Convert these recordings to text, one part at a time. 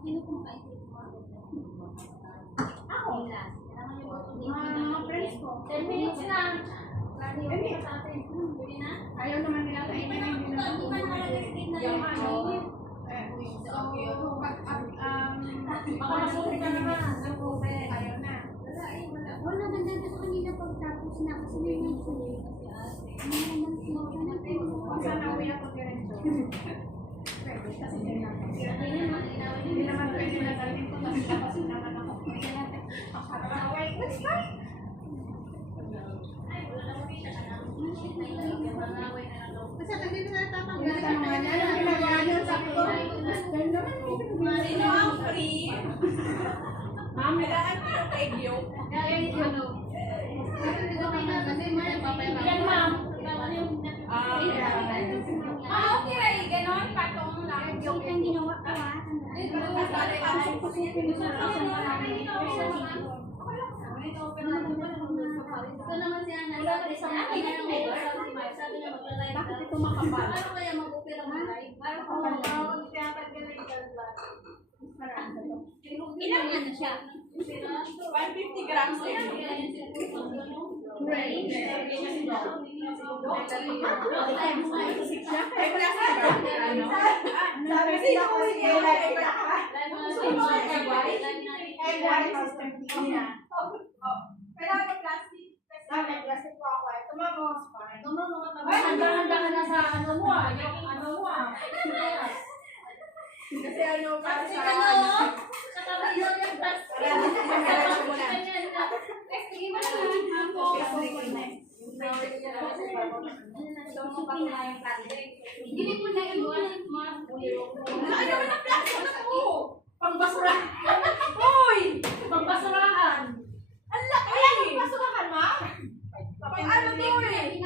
Sino pong kaisip mo? Ako. Mga friends ko. 10 minutes lang. Pwede na? Ayaw naman nila kainin na hindi naman Hindi man nakalagay na yung ano. Baka masulit ka naman. Ayaw na. Wala, ganda na kanina pagtapos na kasi may nagsulit. Sana uwi ako diretso. Kasi hindi naman pwede na dalhin ko kasi naman ako. Let's start! Kasi kasi na tapang Yung tanungan niya, yung ginagawa niya, sabi ko, ganda naman. Sino ang free? Ma'am, Kailangan ko yung egg yolk. ano. yan ma'am. Okay, Ray. Ganon, patong lang. Joke yung ginawa ko ha. Ito naman si Ana. Sabi niya mag-live. Bakit ito makapal? Ano kaya mag-opera mo live? Parang ilang ano siya? 150 grams egg yolk. Ay, klase ba? Ano? Sabi sino ko yung egg Kailangan ng plastic. Plastic po ako. Ito ma'am, Ay, handa ka na sa ano mo ah. Yung ano mo ah. Kasi ano, para Kasi sa ano, sa kamay daw yung plastic. Sige mo hindi mo na iwan. Ayaw mo ng plastic na po. Pangbasurahan. Hoy! Pagbasurahan. Ang laki! Ayaw mo basurahan, ma? Pang ano to eh?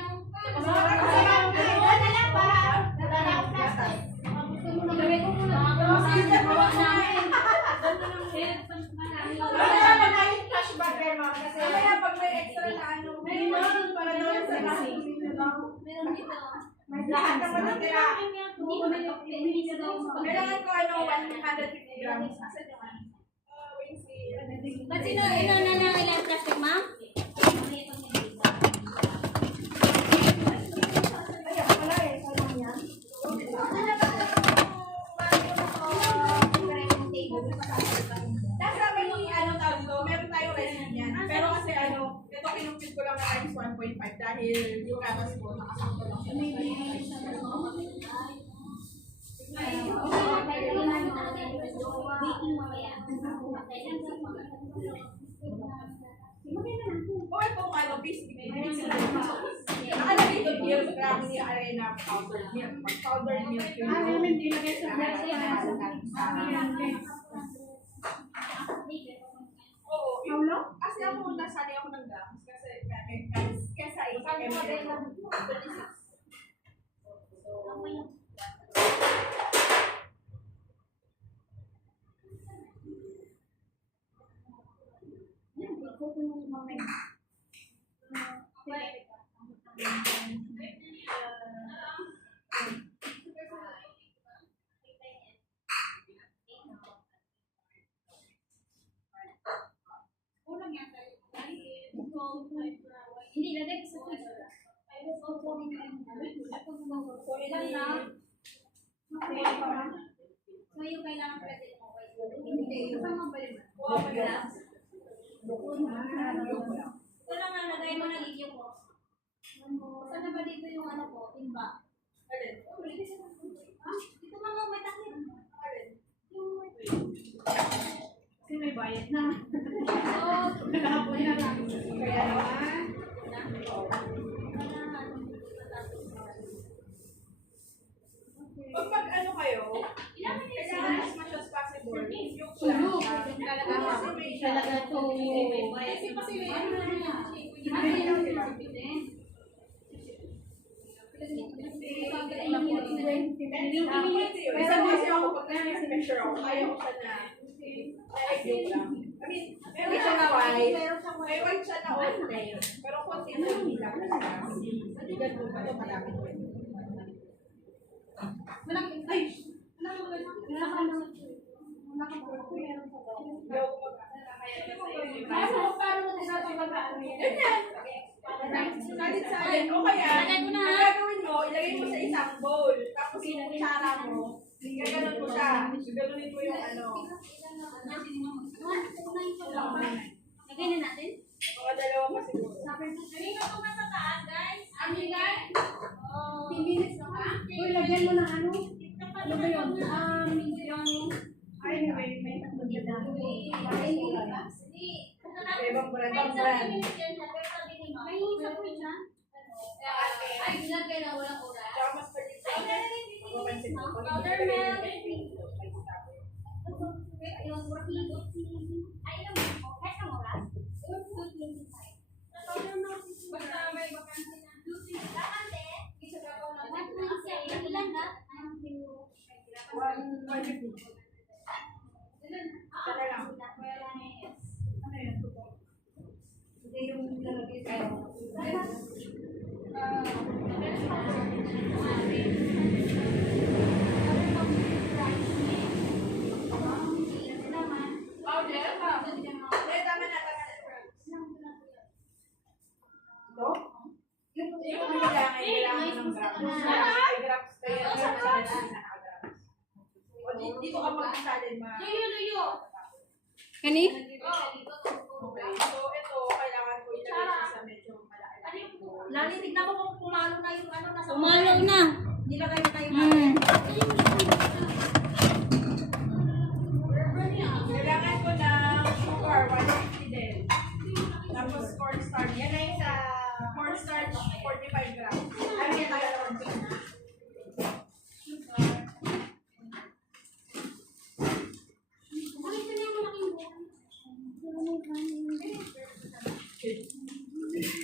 Kaya pag may extra na ano, para doon sa lasing. Lahat naman ang tira. Kailangan ko ano, 150 grams. Asan yung ano? Ba't sino na ilang plastic, ma'am? Nasa may ano tawag ito, meron tayong recipe niyan. Pero kasi ano, ito kinumpit ko lang na times 1.5 dahil yung gatas ko nakasakto lang siya. O itong ano, basic nakalagay ito milk gram ni Arena powdered milk. Pag powdered milk yun. hindi lagay sa Oo, yung kasi ako nasanay ako ng grams kasi kesa Hindi, lagay ko sa freezer. So, yung kailangan pwede mo. Hindi, kasama ba yun? Ito lang nga, lagay mo na video ko. Saan na ba dito yung ano ko? Timba. Dito mga may takip. Kasi may bayad na. So, Nakapoy na lang. Kaya naman. Pag ano kayo, kailangan as much as possible. Yung Sulo. talaga to. Kasi may ano na yan. Minsan kasi ako pag nag-measure ako, ayaw ko siya na egg lang. I mean, meron siya na white. May white siya na oatmeal. Pero konti na hindi lang siya. Hindi ganun pa ito marami ko. Malaki. Ay! Wala ka Paano mo tinatawag yan? Ganyan. Salit-salit. O kaya, ang gagawin mo, ilagay mo sa isang bowl. Tapos yung kutsara mo, gaganon mo siya. Gaganunin mo yung ano. Lagay na natin. Mga dalawa pa siguro. Galing ako sa taas, guys. Ano guys? 10 minutes na ka? Uy, lagyan mo ng ano? Ano ba yun? Anyway, may tatlo dito. Ibang brand. May isa po siya. Ay, nilagay na walang oras. Tsaka mas palit sa mapapansin mo. Powder milk. Yung working. Ay, yung kahit ang oras. Powder milk. Basta may vacancy na. Bakante. Isa ka po na. Ilan na? 150. Sana lang. Ano yun? Hindi yung lalagay sa'yo. Powder? Eh, tama na. Ito? Yung kailangan ng grams. Ay, grams kayo. O, dito ka magkasalin ma. Kani? Okay. So, ito, kailangan ko ilagay sa medyo malaki. Lali, tignan mo kung pumalo na yung ano nasa Umalo na. nilagay mo na yung Kailangan ko ng sugar, 150 din. Tapos cornstarch. Yan na yung sa cornstarch, 45 grams. Ano yan tayo cornstarch?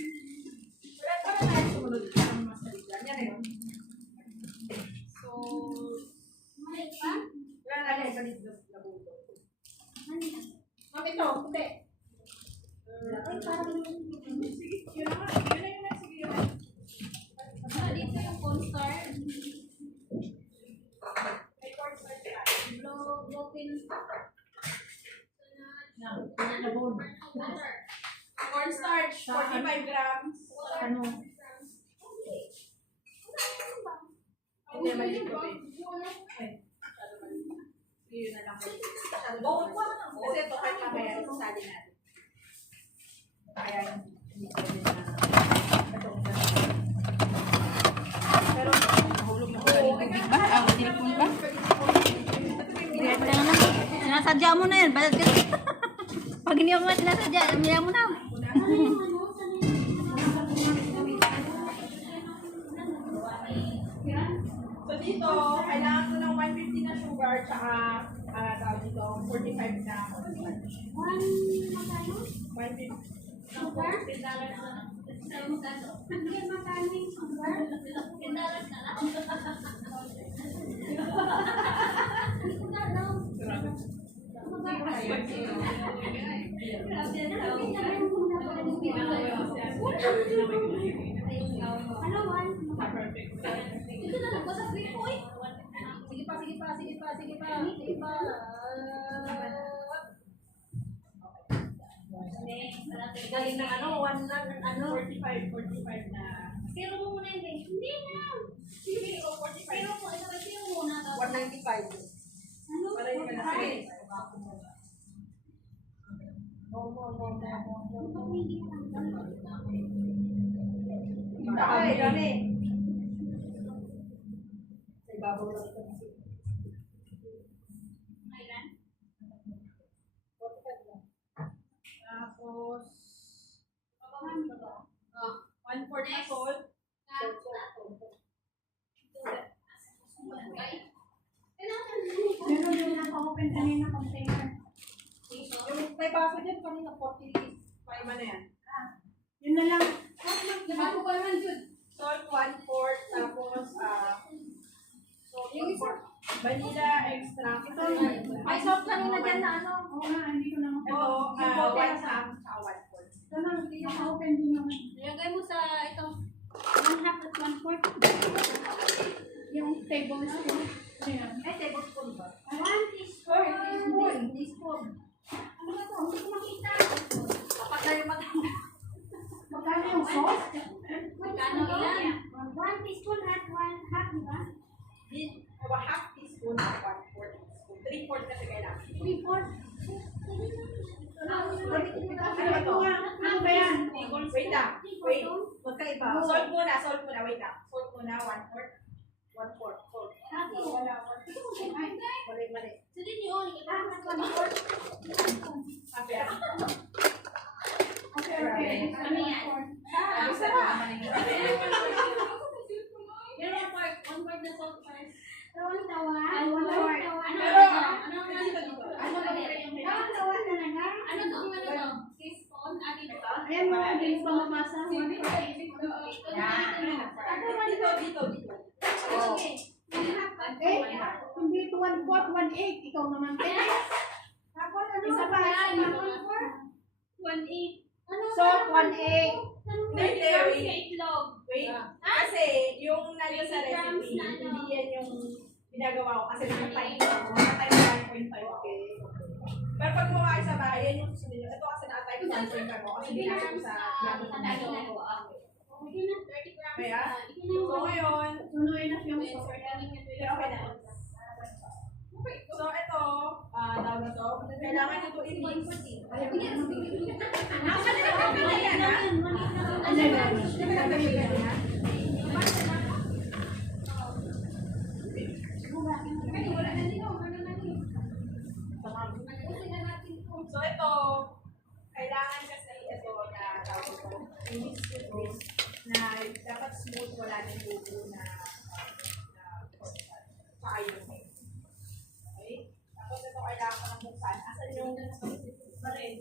Wala na tayo sumunod ng mas maligan. Yan na yun. So, wala na tayo sa dito na buto. Ma'am, ito, puti. Sige, yun na nga. Yun na yun na. Sige, yun na. dito yung cornstarch. May cornstarch na. Broken. Cornstarch, 45 grams. Ano? Hindi, mali ko. Yun na lang. Kasi ito kahit mamaya, isasali natin. Kaya hindi pwede na. Pero, nahulog na ko. Tubig ba? Ah, silipon ba? Direct na na. Sinasadya mo na yan. Balat ka. Pag hindi mo sinasadya, amaya mo na. So dito, kailangan ko ng 150 na sugar, tsaka, tawag dito, 45 na cornstarch. 150. Ito na lang, basta free po eh. Sige pa. Galing na ano, 1 lang, ano. 45 na. Zero mo muna yun eh. Hindi na. Sige, o 45. Zero mo, zero muna. 195. Ano? Para yung ganun. Ay, dami. Sa ibabaw lang ito. Ilan? Tapos, 1/4 na salt. Meron yung naka-open kanina container. Yung may baso dyan kanina, 45 na yan. Yun na lang. Nabago ko naman dyan. Salt, 1/4. Tapos, salt, 1/4. Vanilla extract. Ito, May salt kanina dyan na ano. Oo nga, hindi ko na ito, maka- 1 half, tsaka 1/4. Ito lang, hindi naka-open din naman. Ilagay mo sa itong 1/2 at 1/4. Yung tablespoon. Ayan. Ay, tablespoon ba? 1 teaspoon. Hindi sauce? Kano ilan? 1 teaspoon at 1 half, di ba? Half teaspoon at 1/4 teaspoon. 3/4 kasi kailangan. 3/4. Ano ba to? Ano ba yan? Wait lang. Wait. Magkaiba. Salt muna. Wait lang. Salt muna. 1/4. 1/4. Salt. Mali. Sige niyo, Sabi yan. Okay. Ano yan? Ano sa mga Pero one part na salt first. Tawang tawa. Ano Pero, ano dito. Ano ba yan? Tawang tawa talaga. Ano to? Ano to? Teaspoon? Dito ba? Ayan mo, bilis pa mabasa. Dito. Oh. Hindi ito 1/4, 1/8. Ikaw naman. Tapos ano Isa pa? pa yan. 1/4? 1/8. Ano Salt, ba? 1/8. Thirty grams sa itlog. Wait. Kasi yung nandun sa 20 grams recipe, na ano. hindi yan yung ginagawa ko kasi nakatime ako. Nakatime 1.5 ako. Pero pag gumawa kayo sa bahay, yan yung susunod nyo. Ito kasi nakatime 1.5 ako kasi binasa ko sa gamit ng bahay. Hindi na. 30 grams. Kaya, Hindi na. so ngayon, Tuloy na yung pero okay na. So ito, tawag na to, kailangan nyo ito i-mix. So ito, kailangan kasi ito na tawag ko, i-mix ito na dapat smooth, wala ng bubo na kaayos. Okay? Tapos ito kailangan ko ng buksan. Asan yung barin?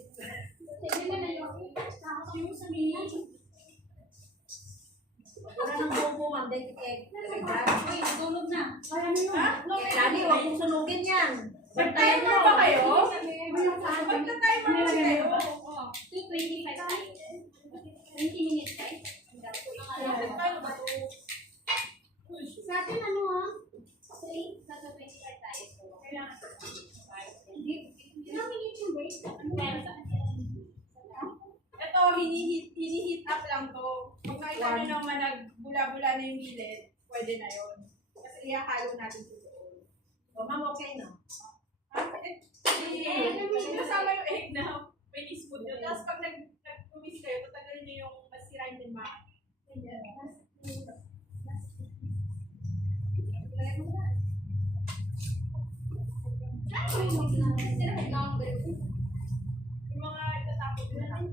Wala nang bubo, ma'am. Dahil egg. Uy, natulog na. Lani, huwag mong sunugin yan. Mag-timer ba kayo? Mag-timer kasi kayo. 2:25 tayo. 20 minutes tayo. Paano ba ito? Sa atin ano ah? 3 sa 25 tayo. Ilang minutes yung break? Ito, hinihit up lang to. Pag nakita nyo naman nagbula-bula na yung gilid, pwede na yun. Kasi ihahalo natin ito doon. O ma'am, okay na. Kasi kasama yung egg na may teaspoon yun. Tapos pag nag-umis kayo, tatagalin nyo yung masirain yung mga. Yung mga itatapos na lang.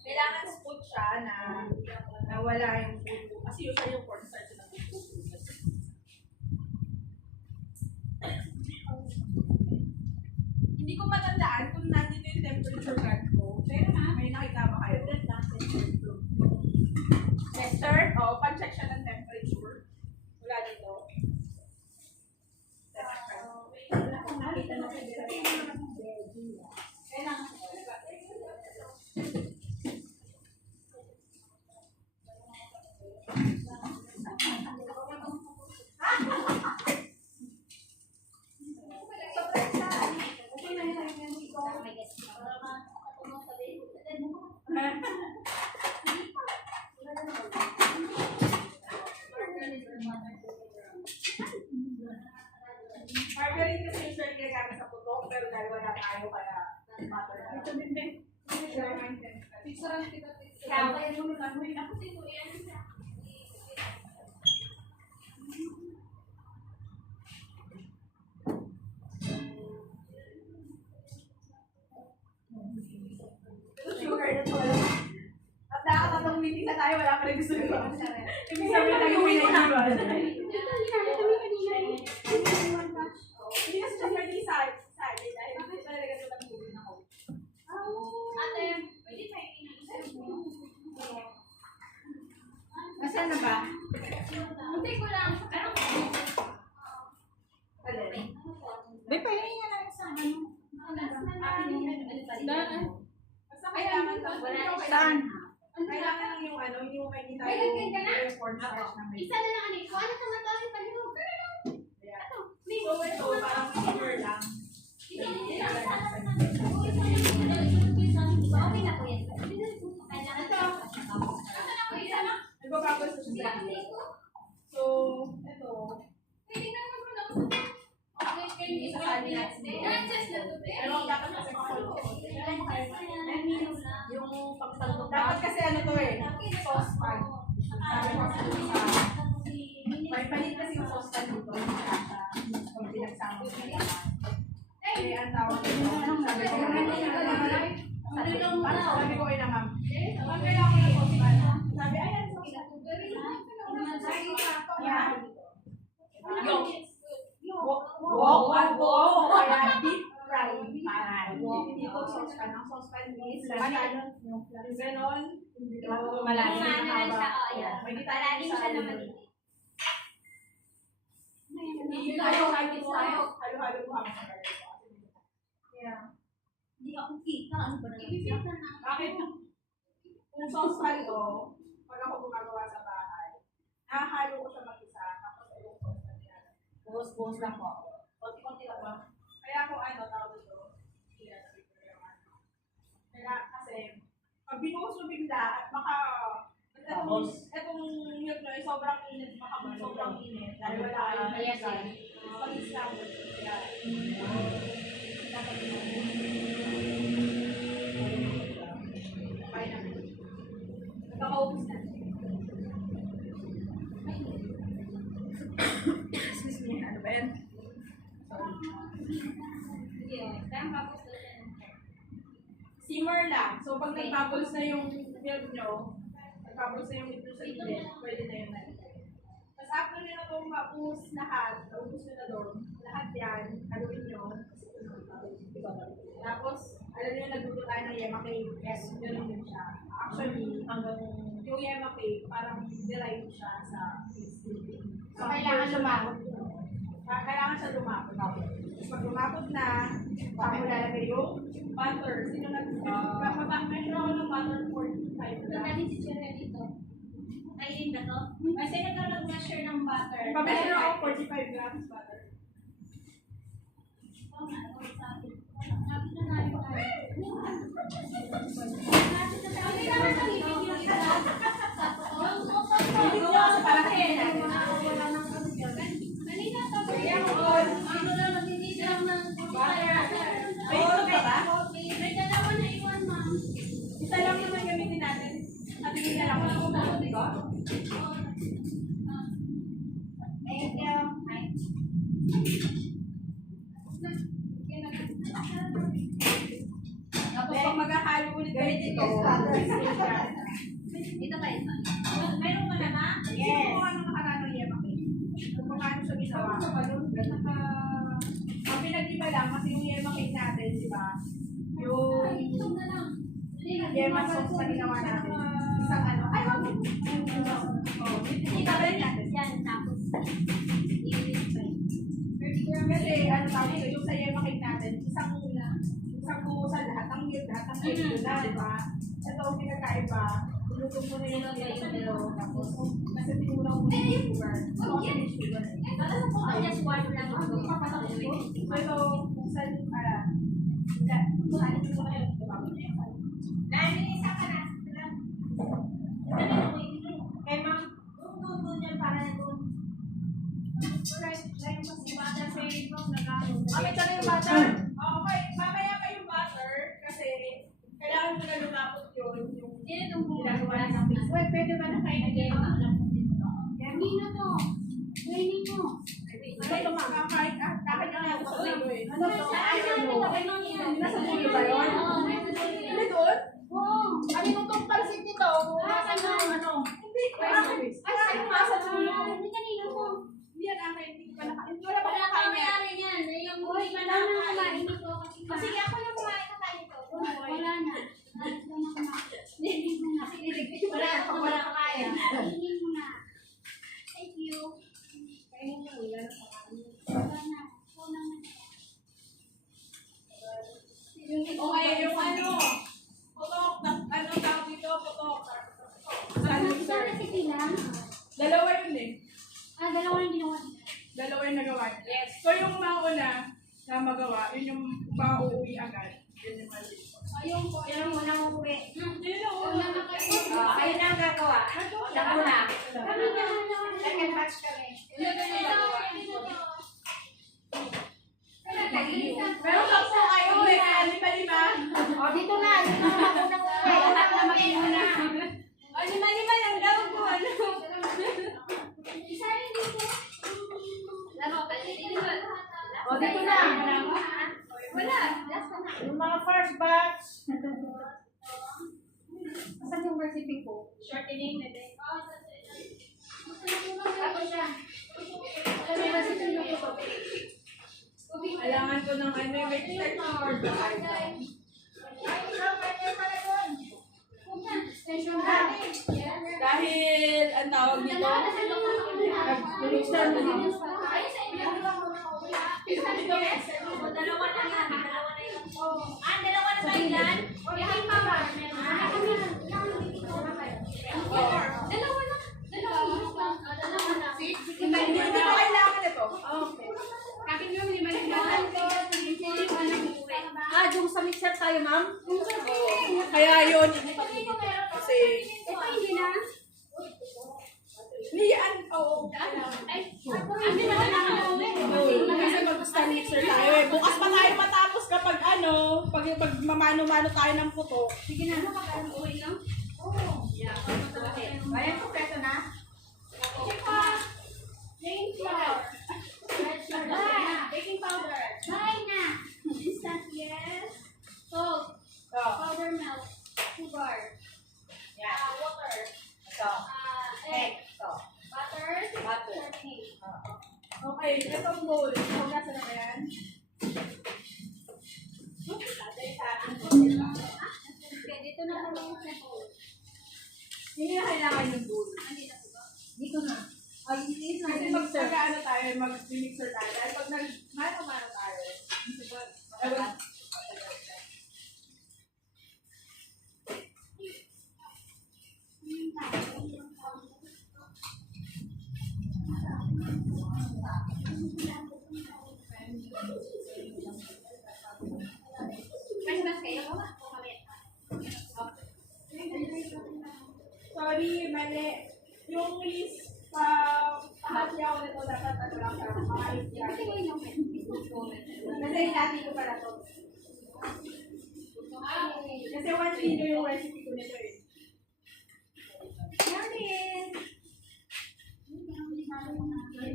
Kailangan smooth siya na wala yung buto. Kasi usually yung cornstarch na buto. Hindi ko matandaan kung nandito yung temperature guard ko. Pero may nakita ba kayo? Tester? O, pan-check siya ng temperature. Wala dito. Margarine kasi usually ginagamit sa putok, pero dahil wala tayo kaya butter na. Ito din din. Sugar na to. At nakakatong meeting na tayo, wala pa rin gusto ko. Ibig sabihin lang yung pinag-iwan. Hindi kasi siya pwede sa dahil hindi talaga ito lang gawin ako. Ate, pwede tayo pinag-isip mo. Nasaan na ba? Hindi ko lang. Pero, Alin? May pahinga lang sa ano. Basta kailangan lang. Saan? Kailangan lang yung ano, hindi mo makikita Ay, yung ganyan ka na? yung porn stars na may. Isa na lang ano. Ano ka matawin pa rin mo? Yeah. So ito, parang cover lang. Okay na po yan. Nagbabagos na siya. So, ito. Isasali natin dito. Pero dapat kasi yung pagsaldo. Dapat kasi ano to eh, saucepan. Sabi ko sa may palit kasi yung saucepan dito. Pag pinagsama ko nila. Eh, ang tawag dito. Sabi ko, sabi ko, na ma'am. Pag kailangan ko ng saucepan. Sabi, ayan, saucepan. Wok. Kaya deep fry. Hindi ko saucepan. Ang saucepan is ganon. Malalim siya naman. Halo-halo ko habang nagagawa. Yeah. Hindi ako kita. Ano ba na? Bakit? Kung saucepan ko, pag ako gumagawa sa bahay, nahahalo ko siya mag-isa, tapos yung saucepan niya. Buhos lang po ako. Konti-konti lang po. Kaya kung ano, tawag ito, kaya kasi, pag binuhos mo bigla, at baka, itong milk na sobrang init, baka sobrang init, dahil wala kayong nalagay. Pag-isla mo, kaya, dapat kaya namin. Nagkakaubos na. Excuse me, ano ba yan? Simmer lang. So, pag nag-bubbles na yung milk nyo, nag-bubbles na yung milk nyo sa init, pwede na yun natin. Tapos after nyo na itong maubos lahat, naubos nyo na doon, lahat yan, haluin nyo. Tapos, alam nyo, nagluto tayo ng yema cake. Yes, gano'n din siya. Actually, hanggang yung yema cake, parang derive siya sa cake. So, kailangan lumapot. Kailangan siya lumapot. Tapos pag lumapot na, saka mo lalagay yung butter. Sino nag-measure ako ng butter 45 lang. Ayun ba to? Kasi nag-measure ng butter. Pa-measure ako 45 grams butter. Hindi ko kasi parang isa lang naman gamitin natin. At hindi na lang ako di ba? Tapos pag maghahalo ulit kayo dito, Ito ba ito? Meron ka na ba? yes. Kung ano nakarano yema cake. Kung paano siya ginawa. Ang pinag-iba lang kasi yung yema cake natin, di ba? Yung yema sauce na ginawa natin. Isang ano. Ay, wag! Ikabalik natin. Yan, tapos. Kasi ano tawag ito, yung sa yema cake natin, isang buhusan lahat ng milk, lahat ng cake doon na, di ba? Ito ang pinagkaiba. Luto mo na yung yelo, tapos kasi tinulaw mo yung sugar. So, okay yung sugar. Just one lang. So, ito, kung saan, saan mo na yung Isa ka na. Kay ma'am, doon yan para na doon. Mamit na yung butter. Okay, mamaya pa yung butter kasi kailangan mo na lumapot yun. Yung ginagawa ng pizza. Wait, pwede ba na kayo nag-iwa? Hindi na to. Training mo. Ay, kahit na nga ako sa lego eh. Ano to? Nasa dulo ba yun? Hindi doon? Oo. Ano yung itong pansit nito? Nasa ano? Hindi. Ay, sa'yo nga sa dulo. Hindi kanina po. Hindi yan akin. Hindi ko pa nakain. Hindi ko na pa Wala nakain kang yan. mayari niyan. Yung Uy, hindi pa wala na nakakain. Dalawa yun eh. Dalawa yung ginawa. Dalawa yung nagawa. Yes. So yung mauna na magawa, yun yung pauwi agad. Yun yung mali. Ayun po. Yan ang unang uuwi. Yun ang Una una. na kayo. Kayo na ang gagawa. Siya muna. Second batch kami. Pero lang po kayo eh, kaya lima-lima. O, dito na. Dito na ang unang uuwi. Lahat na mag-iuna. Lima-lima lang daw po. Isa rin dito. O, dito na. Wala. Last na. Yung mga first batch. Saan yung recipe ko? Shortening na din. Ako siya. Ano yung recipe ko? Kailangan ko ng ano, may extension for the item. Station na. Dahil, ang tawag dito, nag-mixer mo din. Dalawa na yan. Dalawa na tayo yan. Yung power. Dalawa na. Dalawa na. Hindi ko kailangan ito. Okay. Yung sa mixer tayo, ma'am? Kaya yun, kasi, hindi yan, oo. Kasi mag-stand mixer tayo eh. Bukas pa tayo matapos kapag ano, pag mamano-mano tayo ng puto. Sige na. Uwi lang? Ayan, kompleto na. Baking powder. Bye na. Instant yes. Salt. Oh. Powder milk. Sugar. Water. Ito. Egg. Ito. Butter. Butter. Shortening. Okay, itong bowl. So, nasa na ba yan? Okay, dito na kami sa bowl. Hindi na kailangan yung bowl. Dito na. Ay, dito na. Kasi mag-ano tayo, mag-mixer tayo. Dahil pag nag-mano-mano tayo, ewan, Mas kayo ba? sorry, mali. Yung list, pahasya ko nito, dapat ano lang siya, maayos yan. Kasi hinati ko pala to. Kasi 1 kilo yung recipe ko nito eh.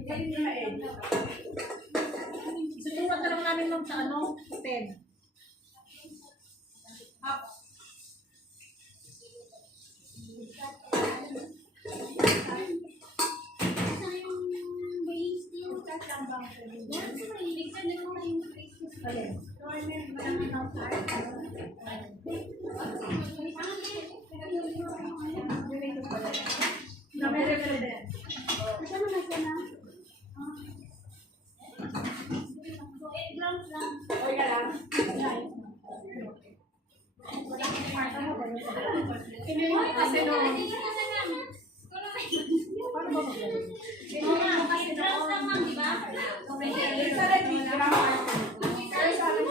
Ganun yung ma-edit. Susulat na lang namin lang sa ano? 10. Okay ka lang? Kasi no. Isa rin, big grammar. Pero sa akin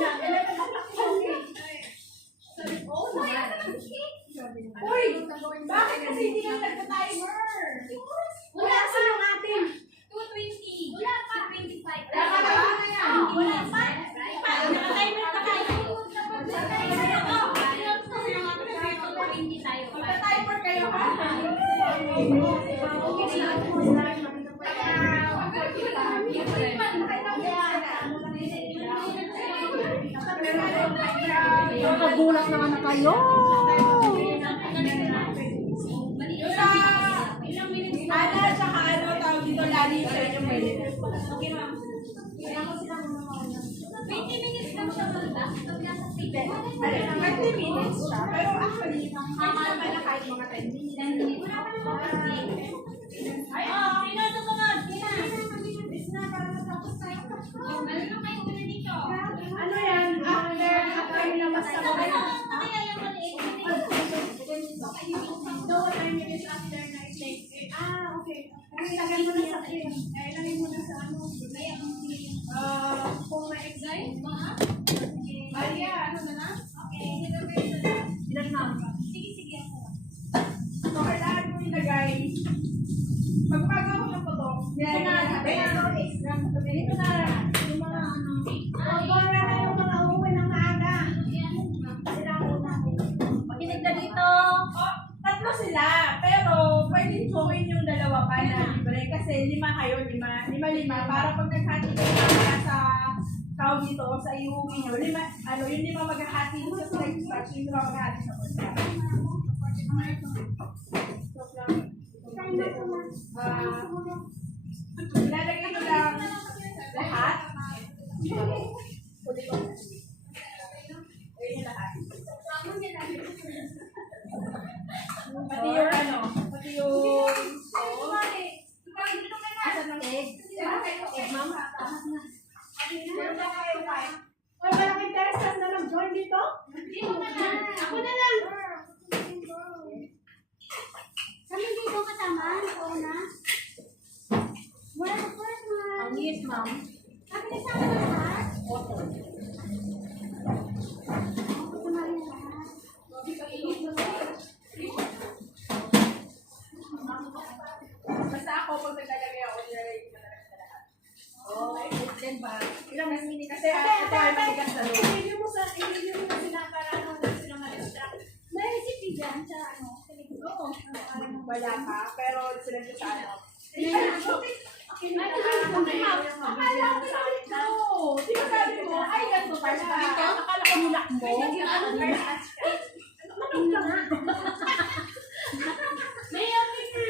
siya, uy! Bakit kasi hindi ka nagka-timer? Wala pa yung atin. 220. Wala pa. 25. Wala pa na yan. Wala pa. Naka-timer pa tayo. Magka-timer kayo ha? Nakagulat naman na kayo. Ana, tsaka ano, tawag dito, lali sa inyo pwede na. 20 minutes lang siya malda. 20 minutes siya. Pero actually, kahit naman na kahit mga 10 minutes. Wala pa naman. Ay, sino susunod? Meron na kayo una dito. Ano yan? After nilabas sa mga yan. Kaya yung maliit. So, 10 minutes after na i-take. Okay. Ilagay mo na sa akin. Ilagay mo na sa ano. Kung ma-excite, Maria, ano na na? Ilan ma'am? Sige ako. So, kailangan mo ilagay. Pagpagawa mo ng puto, nilagay na natin. Dito na. Yung mga ano. Pagora na yung mga uuwi ng maaga. Pakinig na dito. Tatlo sila, pero pwedeng join yung dalawa pa na libre kasi 5 kayo, 5, para pag naghati kayo para sa tawag dito, sa iuwi nyo, 5, yung 5 maghahati mo sa select dispatch, yung 5 maghahati sa pusta. Ilalagay nyo lang lahat. Ayun yung lahat. Pati yung ano, pati yung... Asan ng egg? Ma'am? Oy, walang interested na mag-join dito? Ako na lang. Kami dito kasama? Oo na. Wala na first man. Ang yes, ma'am. Kami kasama na lahat. Opo. Kasama rin lahat. Basta ako, pag naglalagay ako, nilalagay ko na lang sa lahat. Then ba? Ilang mas mini kasi ito ay maligas na loob. I-review mo na sila para ano sila ma-distract. May recipe dyan sa ano. Oo. Wala ka, pero sila ko sa ano. Akala ko sa akin na. Di ba sabi mo, ay, ganito pa siya. Akala ko nilak mo. Manok lang ha. May okay na.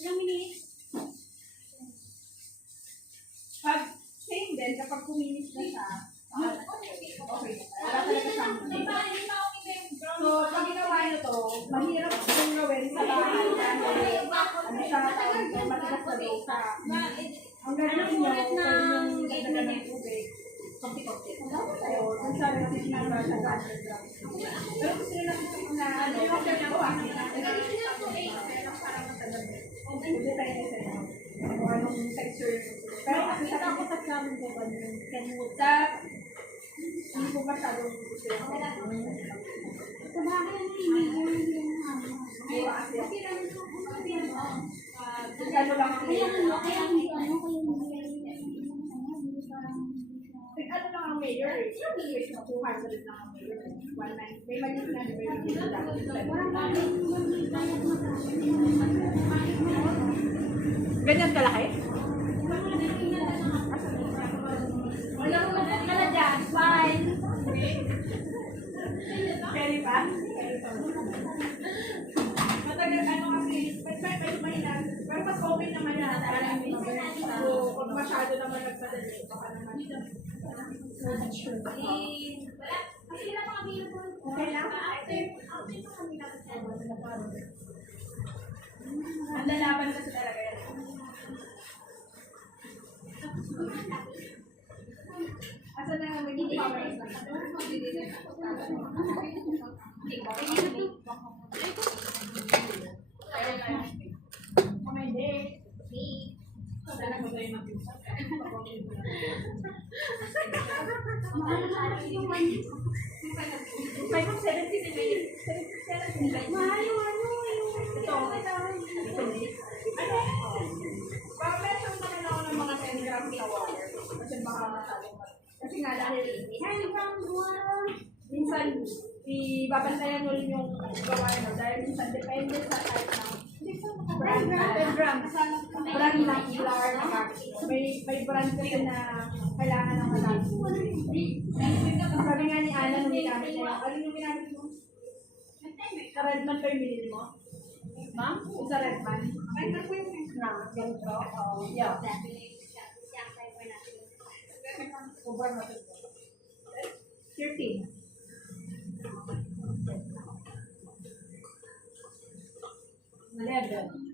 Ilang minutes? Pag same din, kapag kuminis na siya, okay. Wala talaga siyang So, pag ginawa nyo to, mahirap kung gawin sa bahay dahil ano siya, matigas na daw sa... Ang gagawin nyo, pwede yung dagdagan ng tubig. Konti-konti. Ayun, kung sabi kasi sinagawa siya sa underground. Pero gusto nyo na ano, yung ginagawa, hindi tayo na sa'yo. Kung anong texture. Pero kasi sa ako sa sabi ko ba yung kamuta, hindi ko masyadong gusto yung Sa bahay ang hindi yung ano. mura kasi yung ano lang ang Kaya mayor. kaya hindi ano, kaya hindi Ano lang ang mayor eh. Yung 200 lang ang mayor. 190. May maliit na di ba yung ganyan kalaki? Walang ulat ka na dyan. Bye. Pwede pa? Matagal ano kasi, medyo mahina. Pero mas okay naman yan. So, kung masyado naman nagpadali, baka naman. Kasi wala pang available. Okay lang? Ang lalaban kasi talaga yan. Asa na nga may power is may kung 70 Mahal yung ano, Baka meron naman ako ng mga 10 grams na water. Kasi baka masaling kasi nga dahil minsan ibabantayan mo rin yung gawa nyo dahil minsan depende sa type ng brand ng flour na gamit. May brand kasi na kailangan ng malamit. Sabi nga ni Ana nung ginamit niya, ano yung ginamit mo? Sa Redman pa yung binili mo? Ma'am? Sa Redman? Ay, naku yung ganito. Yeah. Sobrang natin. 13. Level.